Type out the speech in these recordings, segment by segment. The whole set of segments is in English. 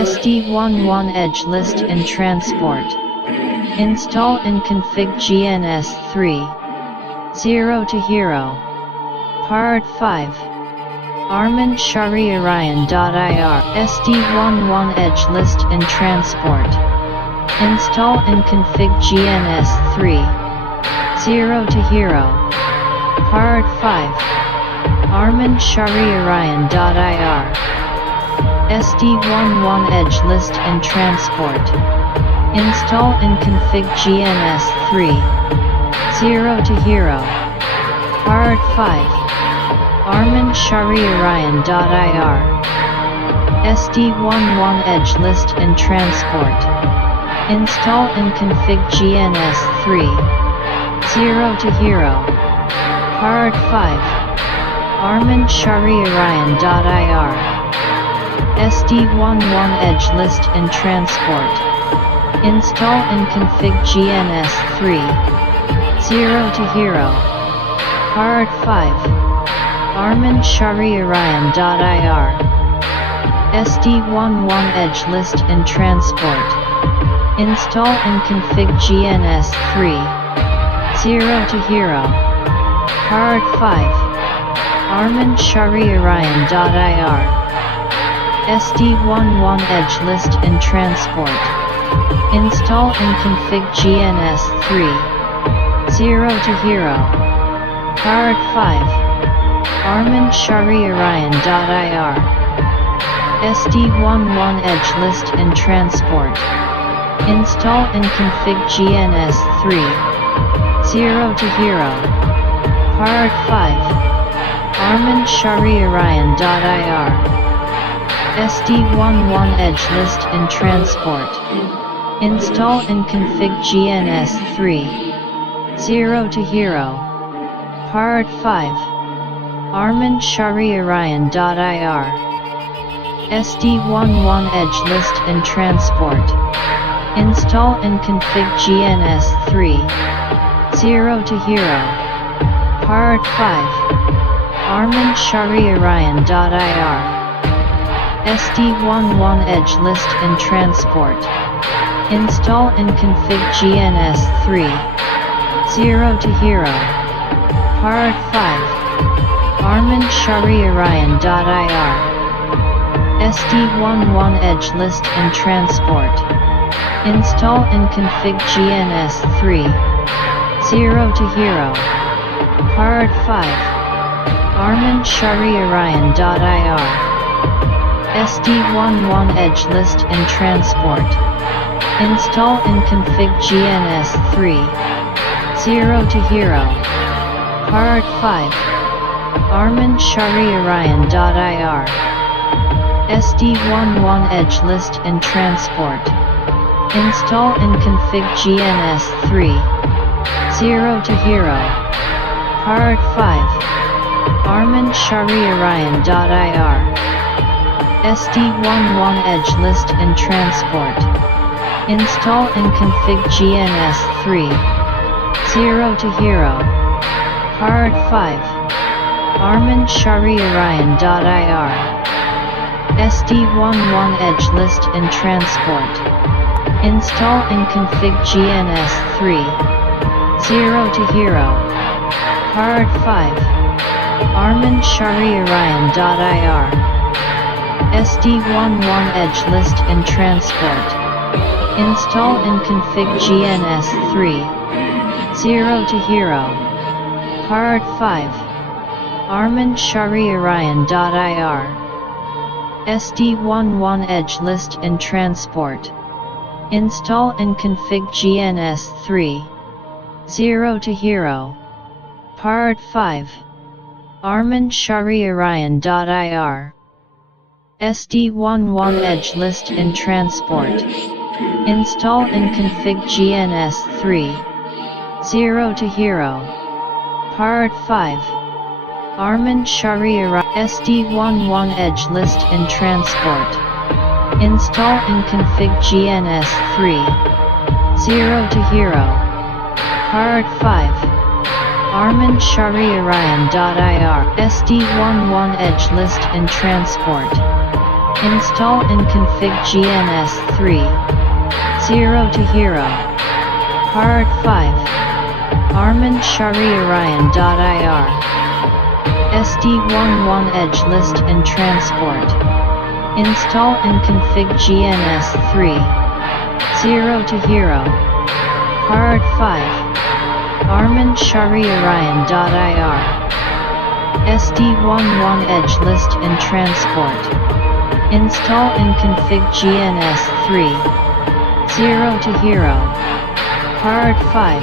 SD11 Edge List and Transport. Install and config GNS3 ZERO to HERO. part5. Arman Shari Orion.ir. SD11 Edge List and Transport. Install and config GNS3 ZERO to HERO. part5. Arman Shari Orion.ir. SD11 Edge List and Transport. Install and config GNS3 ZERO to HERO. part5. Arman Shari Orion.ir. SD11 Edge List and Transport. Install and config GNS3 ZERO to HERO. part5. Arman Shari Orion.ir. SD11 Edge List and Transport. Install and config GNS3 ZERO to HERO. part5. Arman Shari Orion.ir. SD11 Edge List and Transport. Install and config GNS3 ZERO to HERO. part5. Arman Shari Orion.ir. SD11 Edge List and Transport. Install and config GNS3 ZERO to HERO. part5. Arman Shari Orion.ir. SD11 Edge List and Transport. Install and config GNS3 ZERO to HERO. part5. Arman Shari Orion.ir. SD11 Edge List and Transport. Install and config GNS3 ZERO to HERO. part5. Arman Shari Orion.ir. SD11 Edge List and Transport. Install and config GNS3 ZERO to HERO. part5. Arman Shari Orion.ir. SD11 Edge List and Transport. Install and config GNS3 ZERO to HERO. part5. Arman Shari Orion.ir. SD11 Edge List and Transport. Install and config GNS3 ZERO to HERO. part5. Arman Shari Orion.ir. SD11 Edge List and Transport. Install and config GNS3 ZERO to HERO. part5. Arman Shari Orion.ir. SD11 Edge List and Transport. Install and config GNS3 ZERO to HERO. part5. Arman Shari Orion.ir. SD11 Edge List and Transport. Install and config GNS3 ZERO to HERO. part5. Arman Shari Orion.ir. SD11 Edge List and Transport. Install and config GNS3 ZERO to HERO. part5. Arman Shari Orion.ir. SD11 Edge List and Transport. Install and config GNS3 ZERO to HERO. part5. Arman Shari Orion.ir. SD11 Edge List and Transport. Install and config GNS3 ZERO to HERO. part5. Arman Shari Orion.ir. SD11 Edge List and Transport. Install and config GNS3 ZERO to HERO. part5. Arman Shari Orion. SD11 Edge List and Transport. Install and config GNS3 ZERO to HERO. part5. Arman Shari Orion.ir. SD11 Edge List and Transport. Install and config GNS3 Zero to Hero Part 5 Arman Shari Orion.ir SD11 Edge List and Transport. Install and config GNS3 Zero to Hero Part 5 Arman Shari Orion.ir SD11 Edge List and Transport. Install and config GNS3 Zero to Hero Part 5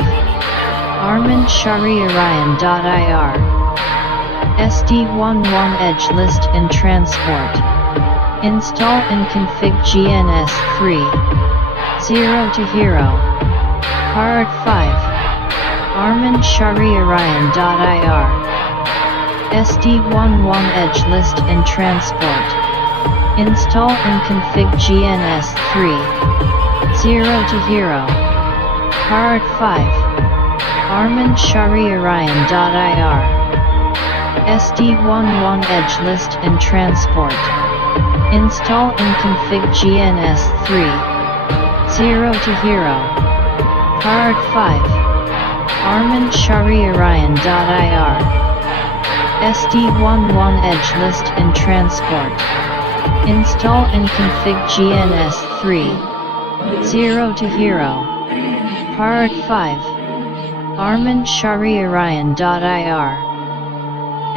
Arman Shari Orion.ir SD11 Edge List and Transport. Install and config GNS3 Zero to Hero Part 5 Arman Shari Orion.ir SD11 Edge List and Transport. Install and config GNS3 Zero to Hero Part 5 Arman Shari Orion.ir SD11 Edge List and Transport. Install and config GNS3 Zero to Hero Part 5 Arman Shari Orion.ir SD11 Edge List and Transport. Install and config GNS3 Zero to Hero Part 5 Arman Shari Orion.ir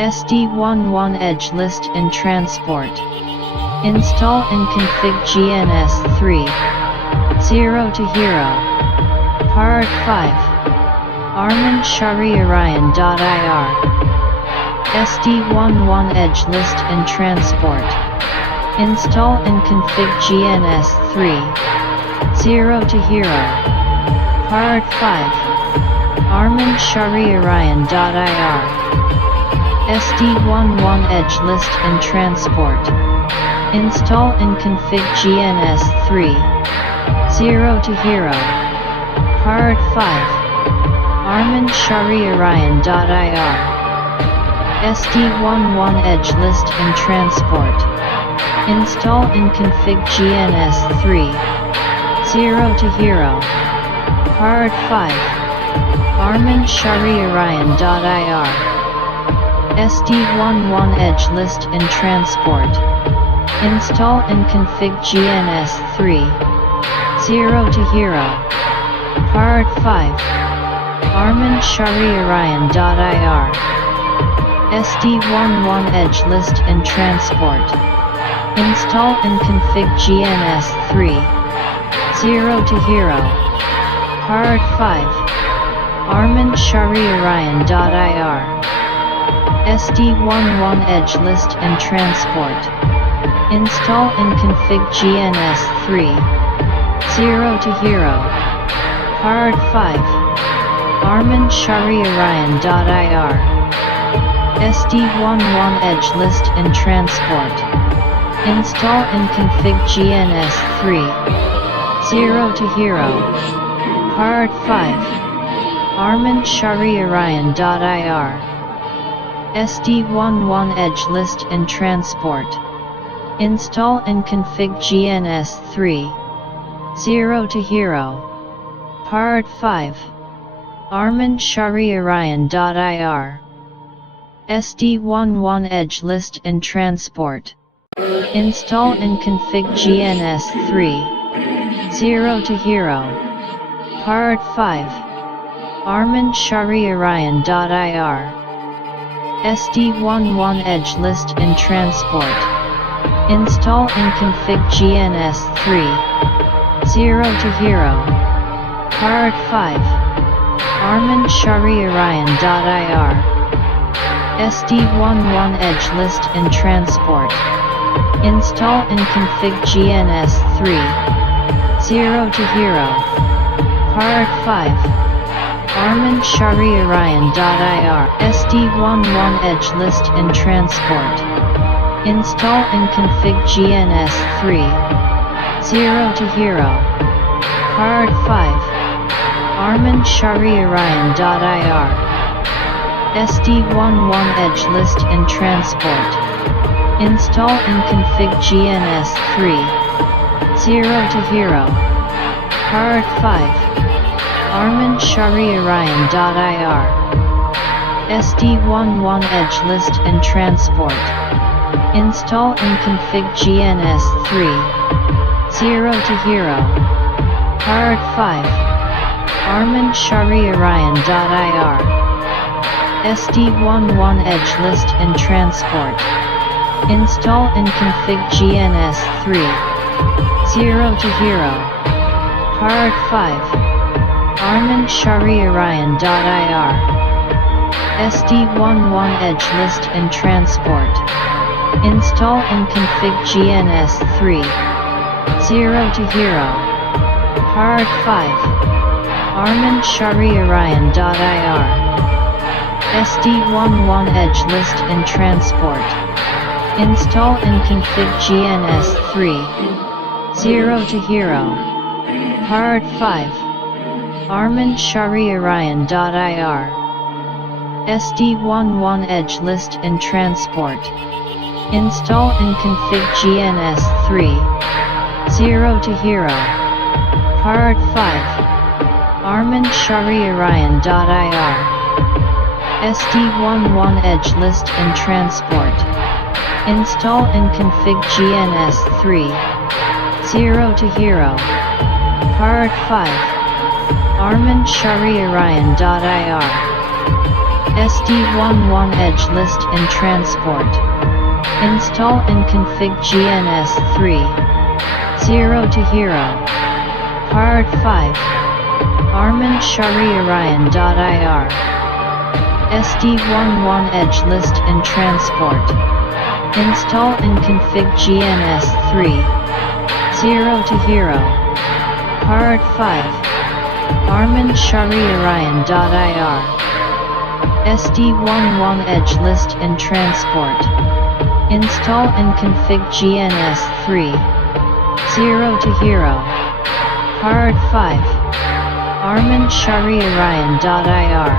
SD11 Edge List and Transport. Install and config GNS3 Zero to Hero Part 5 Arman Shari Orion.ir SD11 Edge List and Transport. Install and config GNS3 Zero to Hero Part 5 Arman Shari Orion.ir SD11 Edge List and Transport. Install and config GNS3 Zero to Hero Part 5 Arman Shari Orion.ir SD11 Edge List and Transport. Install and config GNS3 Zero to Hero Part 5 Arman Shari Orion.ir SD11 Edge List and Transport. Install and config GNS3 Zero to Hero Part 5 Arman Shari Orion.ir SD11 Edge List and Transport. Install and config GNS3 Zero to Hero Part 5 Arman Shari Orion.ir SD11 Edge List and Transport. Install and config GNS3 Zero to Hero Part 5 Arman Shari Orion.ir SD11 Edge List and Transport. Install and config GNS3 Zero to Hero Part 5 Arman Shari Orion.ir SD11 Edge List and Transport. Install and config GNS3 Zero to Hero Part 5 Arman Shari Orion.ir SD11 Edge List and Transport. Install and config GNS3 Zero to Hero Part 5 Arman Shari Orion.ir SD11 Edge List and Transport. Install and config GNS3 Zero to Hero Part 5 Arman Shari Orion.ir SD11 Edge List and Transport. Install and config GNS3 Zero to Hero Part 5 Arman Shari Orion.ir SD11 Edge List and Transport. Install and config GNS3 Zero to Hero Part 5 Arman Shari Orion.ir SD11 Edge List and Transport. Install and config GNS3 ZERO to HERO part5 Arman Shari Orion.ir SD11 Edge List and Transport. Install and config GNS3 ZERO to HERO part5 Arman Shari Orion.ir SD11 Edge List and Transport. Install and config GNS3 ZERO to HERO part5 Arman Shari Orion.ir SD11 Edge List and Transport. Install and config GNS3 ZERO to HERO part5 Arman Shari Orion.ir SD11 Edge List and Transport. Install and config GNS3 ZERO to HERO part5 Arman Shari Orion.ir SD11 Edge List and Transport. Install and config GNS3 ZERO to HERO part5 Arman Shari Orion.ir SD11 Edge List and Transport. Install and config GNS3 ZERO to HERO part5 Arman Shari Orion.ir SD11 Edge List and Transport. Install and config GNS3 ZERO to HERO part5 Arman Shari Orion.ir SD11 Edge List and Transport. Install and config GNS3 ZERO to HERO part5 Arman Shari Orion.ir SD11 Edge List and Transport. Install and config GNS3 ZERO to HERO part5 Arman Shari Orion.ir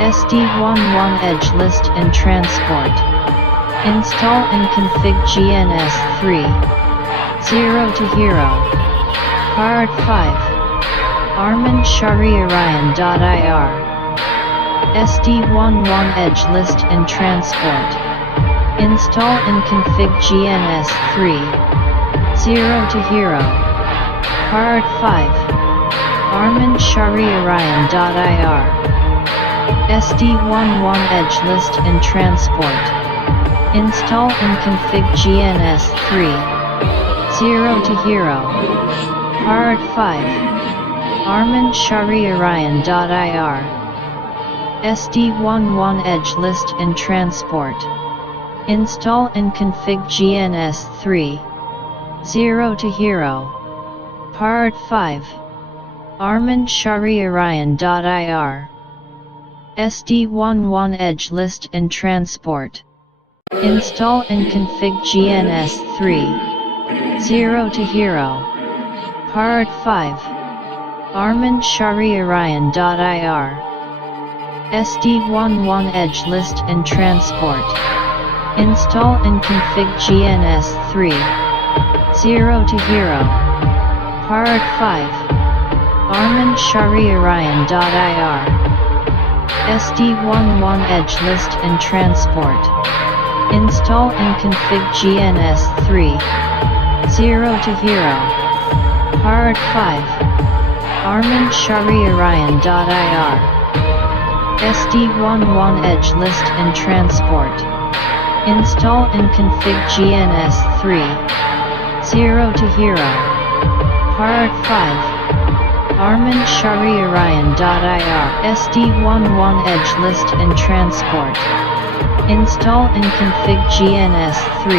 SD11 Edge List and Transport. Install and config GNS3 ZERO to HERO part5 Arman Shari Orion.ir SD11 Edge List and Transport. Install and config GNS3 ZERO to HERO part5 Arman Shari Orion.ir SD11 Edge List and Transport. Install and config GNS3 ZERO to HERO part5 Arman Shari Orion.ir SD11 Edge List and Transport. Install and config GNS3 ZERO to HERO part5 Arman Shari Orion.ir SD11 Edge List and Transport. Install and config GNS3 ZERO to HERO part5 Arman Shari Orion.ir SD11 Edge List and Transport. Install and config GNS3 ZERO to HERO part5 Arman Shari Orion.ir SD11 Edge List and Transport. Install and config GNS3 ZERO to HERO part5 Arman Shari Orion.ir SD11 Edge List and Transport. Install and config GNS3 ZERO to HERO part5 Arman Shari Orion.ir SD11 Edge List and Transport. Install and config GNS3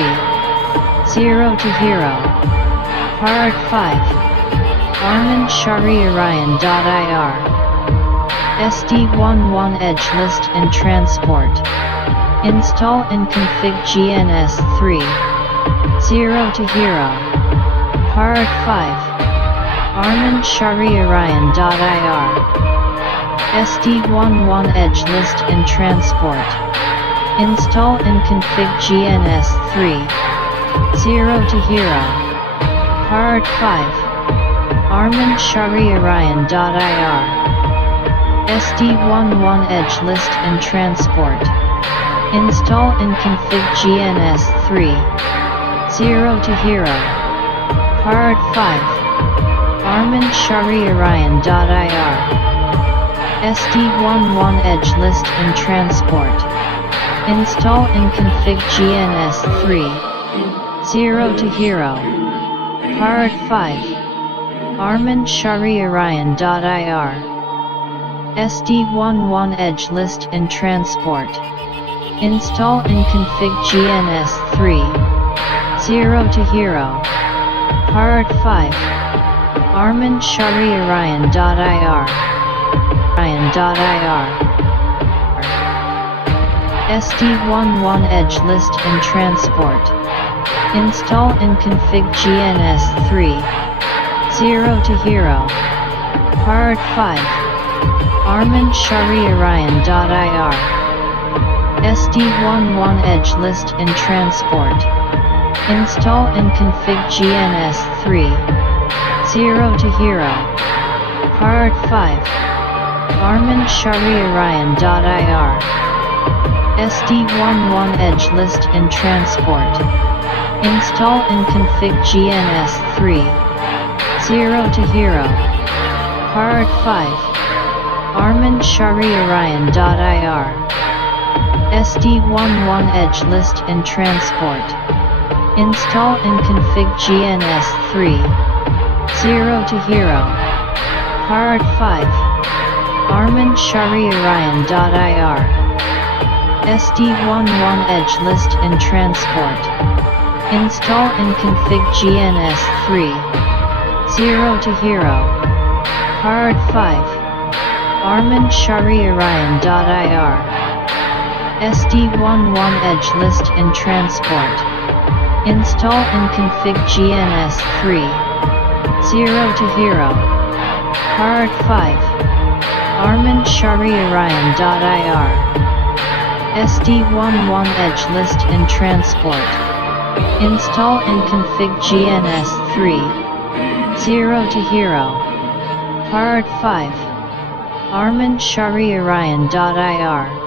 ZERO to HERO part5 Arman Shari Orion.ir SD11 Edge List and Transport. Install and config GNS3 ZERO to HERO part5 Arman Shari Orion.ir SD11 Edge List and Transport. Install and config GNS3 ZERO to HERO part5 Arman Shari Orion.ir SD11 Edge List and Transport. Install and config GNS3 ZERO to HERO part5 Arman Shari Orion.ir SD11 Edge List and Transport. Install and config GNS3 ZERO to HERO part5 Arman Shari Orion.ir SD11 Edge List and Transport. Install and config GNS3 ZERO to HERO part5 Arman Shari Orion.ir SD11 Edge List and Transport. Install and config GNS3 ZERO to HERO part5 Arman Shari Orion.ir SD11 Edge List and Transport. Install and config GNS3 ZERO to HERO part5 Arman Shari Orion.ir SD11 Edge List and Transport. Install and config GNS3 ZERO to HERO part5 Arman Shari Orion.ir SD11 Edge List and Transport. Install and config GNS3 ZERO to HERO part5 Arman Shari Orion.ir SD11 Edge List and Transport. Install and config GNS3 ZERO to HERO part5 Arman Shari Orion.ir SD11 Edge List and Transport. Install and config GNS3 ZERO to HERO part5 Arman Shari Orion.ir SD11 Edge List and Transport. Install and config GNS3 ZERO to HERO part5 Arman Shari Orion.ir